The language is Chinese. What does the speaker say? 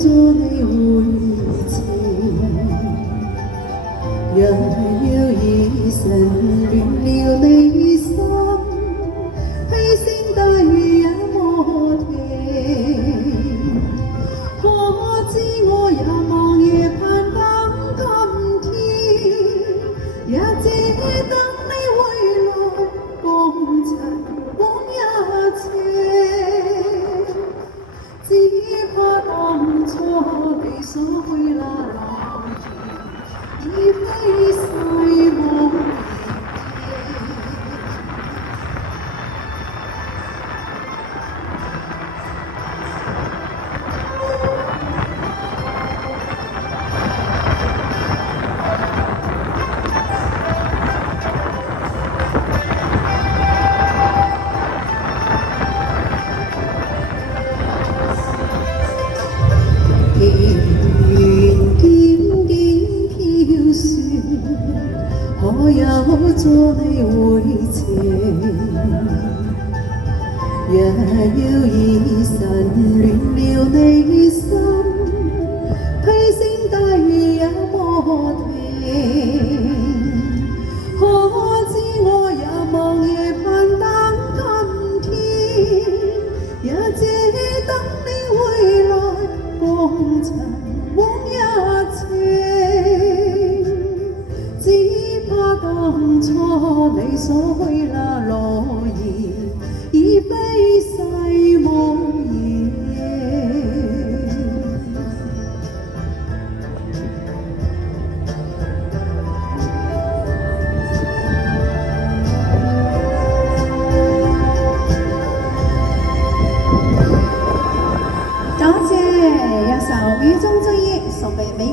做你回情，若要以神亂了你心，披星戴月也莫停。可知我也望夜盼等今天，也只等你回來共塵往日情。只怕當初你所許那諾言，已非世無言。可有做你回情，若要以神亂了你心，披星戴月也莫停。可知我也望夜盼等今天，也只等你回來共塵往日情。只怕當初你所許那諾言，已非世無言。多謝一首《雨中追憶》送俾美